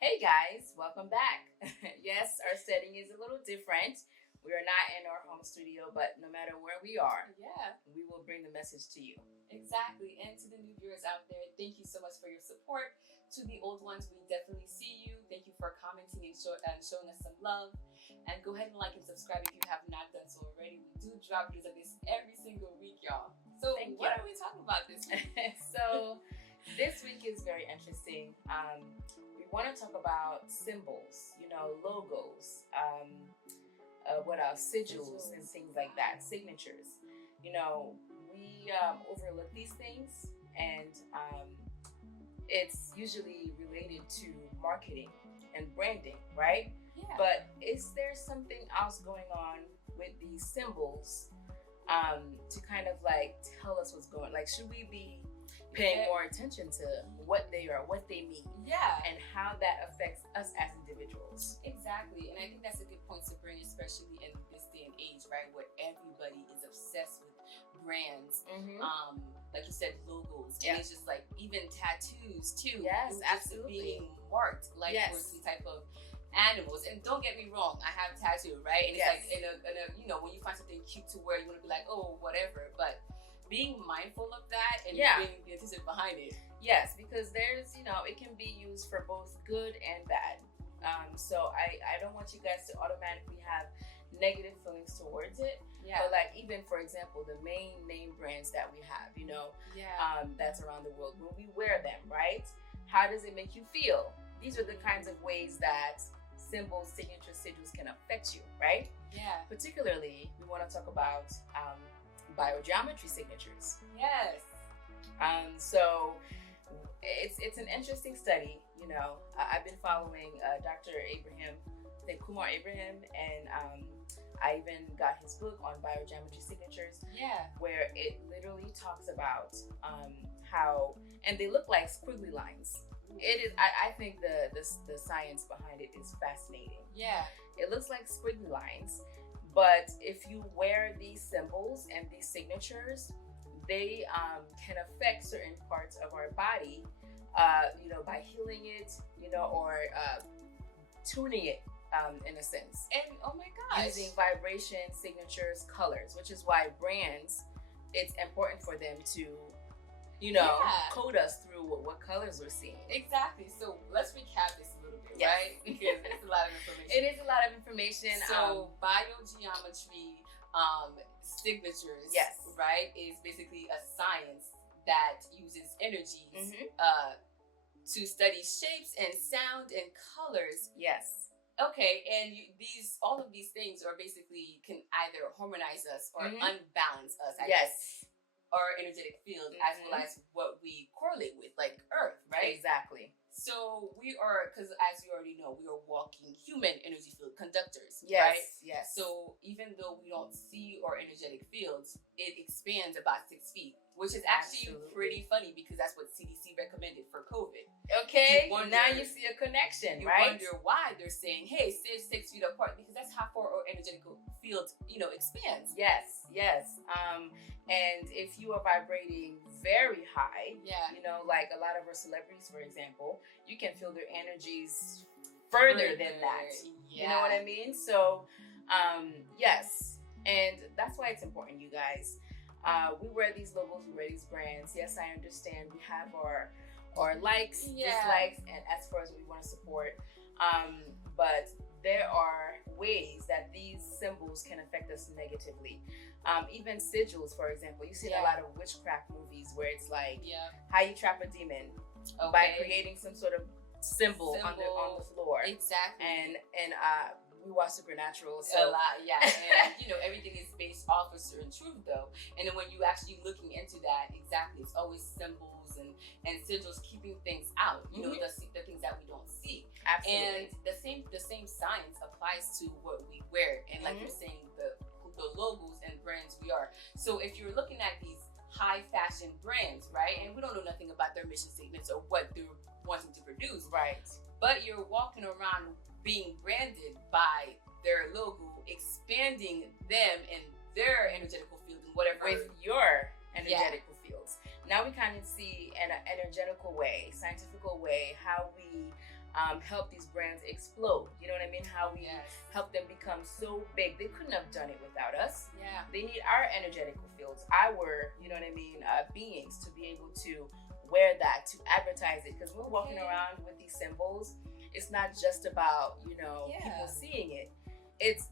Hey guys, welcome back. Yes, our setting is a little different. We are not in our home studio, but no matter where we are, Yeah, we will bring the message to you. exactly. And to the new viewers out there, thank you so much for your support. To the old ones, we definitely see you. Thank you for commenting and showing us some love. And go ahead and like and subscribe if you have not done so already. We do drop videos like this every single week, y'all. So what are we talking about this week? So this week is very interesting. We want to talk about symbols, logos, what else, sigils and things like that, signatures. You know, we overlook these things, and it's usually related to marketing and branding, right? Yeah. But is there something else going on with these symbols to kind of like tell us what's going on? Like, should we be paying more attention to what they are, what they mean, and how that affects us as individuals? Exactly. And I think that's a good point to bring, especially in this day and age, right, where everybody is obsessed with brands. Like you said, logos. And it's just like even tattoos too. Yes, absolutely. Being marked like for some type of animals. And don't get me wrong, I have a tattoo, right? And it's like in a when you find something cute to wear, you want to be like, oh, whatever. But being mindful of that and being the intention behind it. Yes, because there's, it can be used for both good and bad. So I don't want you guys to automatically have negative feelings towards it. But like, even for example, the main name brands that we have, that's around the world, when we wear them, right? How does it make you feel? These are the kinds of ways that symbols, signature sigils can affect you, right? Yeah. Particularly, we want to talk about BioGeometry signatures. Yes. So it's an interesting study. I've been following Dr. Abraham, I think Kumar Abraham, and I even got his book on biogeometry signatures. Yeah. Where it literally talks about how, and they look like squiggly lines. It is. I think the science behind it is fascinating. Yeah. It looks like squiggly lines, but if you wear these symbols and these signatures, they can affect certain parts of our body, by healing it, or tuning it, in a sense. And oh my gosh, using vibration, signatures, colors, which is why brands, it's important for them to, code us through what colors we're seeing. Exactly. So let's recap this a little bit, right? Because it's a lot of information. It is a lot of information. So biogeometry signatures, right, is basically a science that uses energies to study shapes and sound and colors. Yes. Okay, and all of these things are basically can either harmonize us or unbalance us. I guess. Our energetic field, as well as what we correlate with, like Earth, right? Exactly. So we are, because as you already know, we are walking human energy field conductors, yes, right? Yes. So even though we don't see our energetic fields, it expands about 6 feet, which is actually pretty funny because that's what CDC recommended for COVID. Okay, now you see a connection, right? You wonder why they're saying, hey, stay 6 feet apart, because that's how far our energetic field, expands. Yes, yes. And if you are vibrating very high, like a lot of our celebrities, for example, you can feel their energies further than that. Yeah. You know what I mean? So, yes. And that's why it's important, you guys. We wear these logos, we wear these brands. Yes, I understand. We have our likes, dislikes, and as far as we want to support. But there are ways that these symbols can affect us negatively. Even sigils, for example. You see in a lot of witchcraft movies where it's like how you trap a demon by creating some sort of symbol on the floor. Exactly. And we watch Supernatural, so a lot, and everything is based off of certain truth, though. And then when you actually looking into that, exactly, it's always symbols and sigils keeping things out. The things that we don't see. Absolutely. And the same science applies to what we wear, and like you're saying, the logos and brands we are. So if you're looking at these high fashion brands, right, and we don't know nothing about their mission statements or what they're wanting to produce, right, but you're walking around being branded by their logo, expanding them in their energetical field and whatever with your energetical fields. Now we kind of see in an energetical way, scientific way, how we help these brands explode. You know what I mean? How we Yes. help them become so big. They couldn't have done it without us. Yeah. They need our energetical fields, our, you know what I mean, beings to be able to wear that, to advertise it. Because we're walking around with these symbols. It's not just about, people seeing it.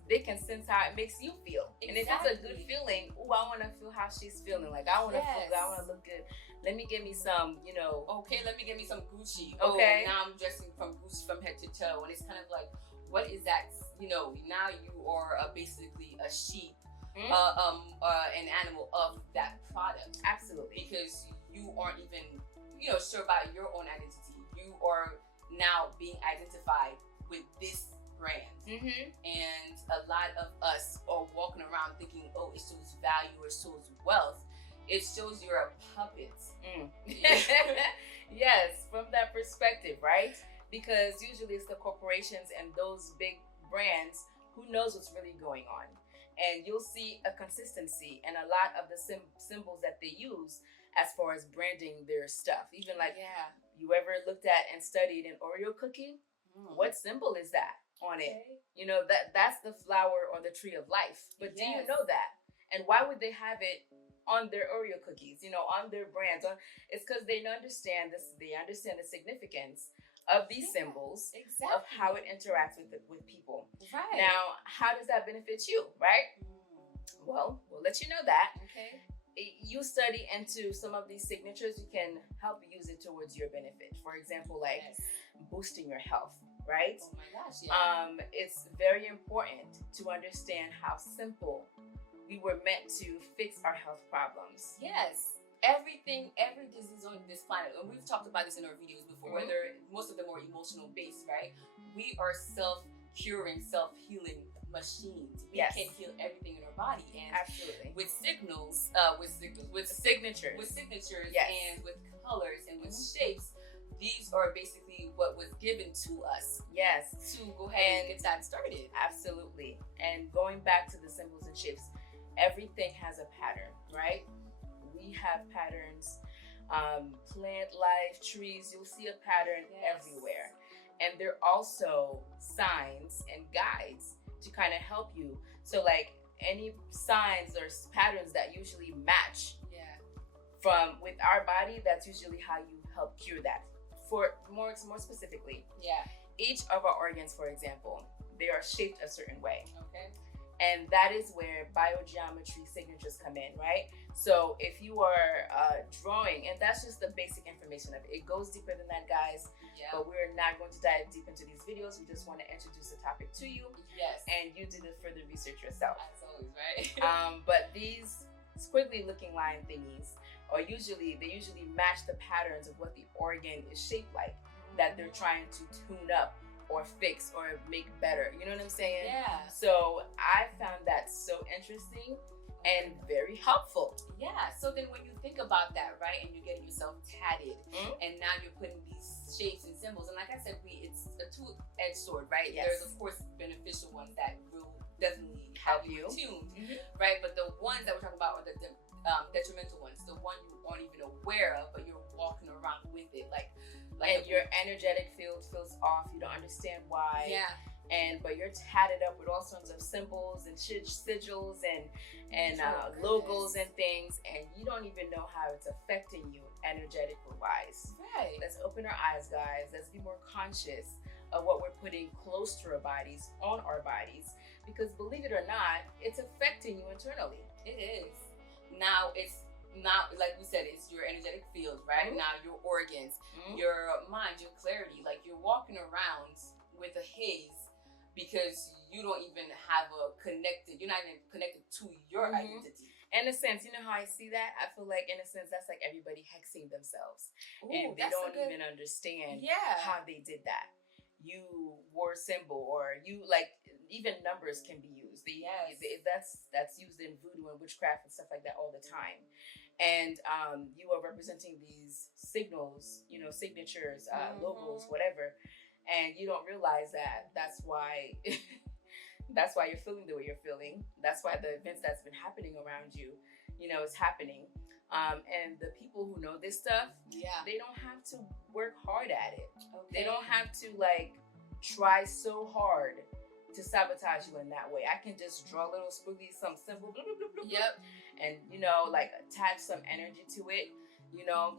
They can sense how it makes you feel. Exactly. And if it's a good feeling, I want to feel how she's feeling. Like, I want to feel good. I want to look good. Let me get me some, Okay, let me get me some Gucci. Okay. Oh, now I'm dressing from Gucci from head to toe. And it's kind of like, what is that? Now you are basically a sheep, an animal of that product. Absolutely. Because you aren't even, sure about your own identity. You are now being identified with this brand. Mm-hmm. And a lot of us are walking around thinking, oh, it shows value or shows wealth. It shows you're a puppet. Yes, from that perspective, right? Because usually it's the corporations and those big brands who knows what's really going on. And you'll see a consistency and a lot of the symbols that they use as far as branding their stuff. Even like, you ever looked at and studied an Oreo cookie? What symbol is that on it? That's the flower or the tree of life. But do you know that? And why would they have it on their Oreo cookies, on their brands? It's because they understand this. They understand the significance of these symbols, of how it interacts with people. Right. Now, how does that benefit you, right? Well, we'll let you know that. Okay. You study into some of these signatures, you can help use it towards your benefit. For example, like boosting your health, right? Oh my gosh, yeah. It's very important to understand how simple we were meant to fix our health problems. Yes. Every disease on this planet, and we've talked about this in our videos before, whether most of them are emotional based, right? We are self-curing, self-healing machines. We can heal everything in our body, and absolutely with signals, with signatures, and with colors and with shapes. These are basically what was given to us. Yes. To go ahead and get that started. Absolutely. And going back to the symbols and shapes, everything has a pattern, right? We have patterns, plant life, trees, you'll see a pattern everywhere. And they're also signs and guides to kind of help you. So like any signs or patterns that usually match with our body, that's usually how you help cure that. For more specifically, each of our organs, for example, they are shaped a certain way. Okay. And that is where biogeometry signatures come in, right? So if you are drawing, and that's just the basic information of it. It goes deeper than that, guys. Yeah. But we're not going to dive deep into these videos. We just want to introduce the topic to you. Yes. And you do the further research yourself. As always, right? But these squiggly looking line thingies are they usually match the patterns of what the organ is shaped like, that they're trying to tune up or fix or make better. You know what I'm saying? Yeah. So I found that so interesting and very helpful. Yeah. So then when you think about that, right, and you're getting yourself tatted, and now you're putting these shapes and symbols, and like I said, it's a two-edged sword, right? Yes. There's of course beneficial ones that will definitely have you tuned, right? But the ones that we're talking about are the detrimental ones, the one you aren't even aware of, but you're walking around with it, and your energetic field feels off. You don't understand why. Yeah. But you're tatted up with all sorts of symbols and sigils and logos and things, and you don't even know how it's affecting you energetically wise. Right. Let's open our eyes, guys. Let's be more conscious of what we're putting close to our bodies, on our bodies, because believe it or not, it's affecting you internally. It is. Now it's not, like we said, it's your energetic field, right? Now your organs, your mind, your clarity, like you're walking around with a haze because you don't even have you're not even connected to your identity. In a sense, you know how I see that? I feel like, in a sense, that's like everybody hexing themselves. Ooh, and they don't even understand how they did that. You wore a symbol, or you, like, even numbers can be used. That's used in voodoo and witchcraft and stuff like that all the time. And you are representing these signals, signatures, logos, whatever. And you don't realize that that's why you're feeling the way you're feeling. That's why the events that's been happening around you, is happening. And the people who know this stuff, they don't have to work hard at it. Okay. They don't have to like try so hard to sabotage you in that way. I can just draw little spookies, some simple bloop, bloop, bloop, bloop, Yep. and like attach some energy to it.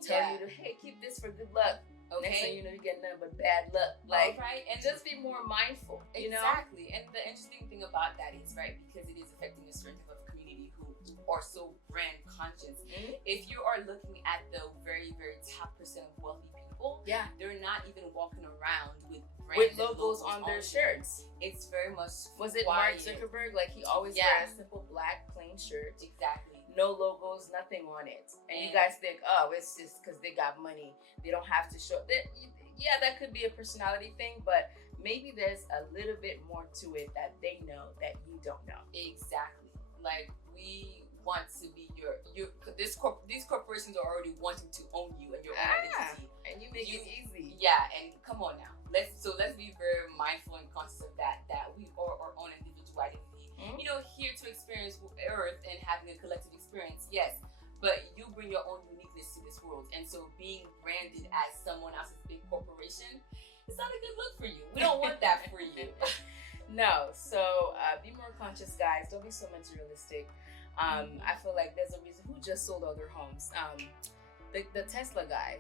Tell you to, hey, keep this for good luck. Okay. Next thing you know, you get nothing but bad luck. Like, right, and just be more mindful. Exactly. And the interesting thing about that is, right, because it is affecting a certain type of community who are so brand conscious. Mm-hmm. If you are looking at the very, very top percent of wealthy people, yeah, they're not even walking around with logos on their shirts. It's very much was it quiet. Mark Zuckerberg? Like, he always wears a simple black plain shirt. Exactly. No logos, nothing on it. And you guys think, oh, it's just because they got money. They don't have to show. Yeah, that could be a personality thing, but maybe there's a little bit more to it that they know that you don't know. Exactly. Like, we want to be these corporations are already wanting to own you and your own identity. And you make it easy. Yeah, and come on now. Let's be very mindful and conscious of that we are our own individual identity. Mm-hmm. Here to experience Earth and having a collective experience, yes, but you bring your own uniqueness to this world, and so being branded as someone else's big corporation, it's not a good look for you. We don't want that for you. No, so be more conscious, guys. Don't be so materialistic. I feel like there's a reason who just sold all their homes. The Tesla guy.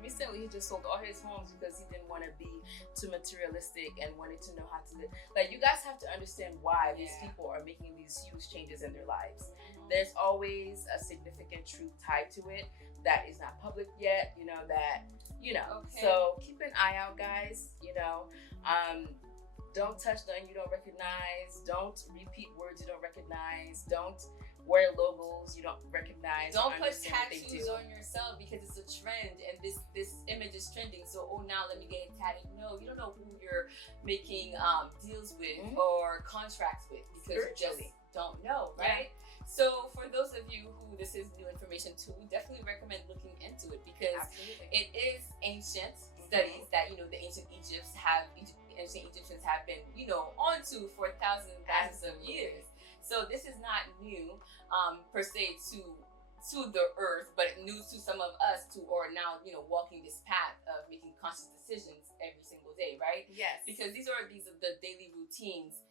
Recently, he just sold all his homes because he didn't want to be too materialistic and wanted to know how to live. Like, you guys have to understand why these people are making these huge changes in their lives. Mm-hmm. There's always a significant truth tied to it that is not public yet. Okay. So keep an eye out, guys. Don't touch nothing you don't recognize. Don't repeat words you don't recognize. Don't wear logos you don't recognize. Don't put tattoos on yourself because it's a trend and this image is trending. So, now let me get it tattooed. No, you don't know who you're making deals with or contracts with because you just don't know, right? Yeah. So for those of you who this is new information to, we definitely recommend looking into it because it is ancient studies that the ancient Egyptians have been onto for thousands of years. So this is not new per se to the earth, but new to some of us who are now walking this path of making conscious decisions every single day, right? Yes. Because these are the daily routines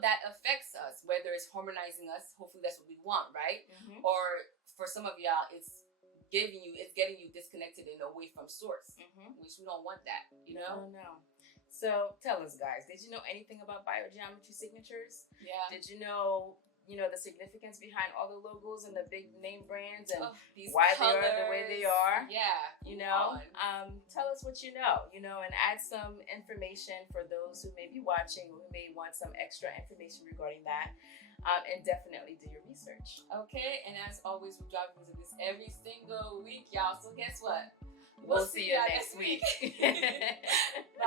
that affects us, whether it's harmonizing us, hopefully that's what we want, right? Mm-hmm. Or for some of y'all, it's getting you disconnected and away from source, which we don't want that, No. So tell us, guys, did you know anything about biogeometry signatures? Yeah. Did you know the significance behind all the logos and the big name brands and why colors, they are the way they are? Yeah. Tell us what you know, and add some information for those who may be watching who may want some extra information regarding that. And definitely do your research. Okay, and as always, we drop into this every single week, y'all. So guess what? We'll see you next week.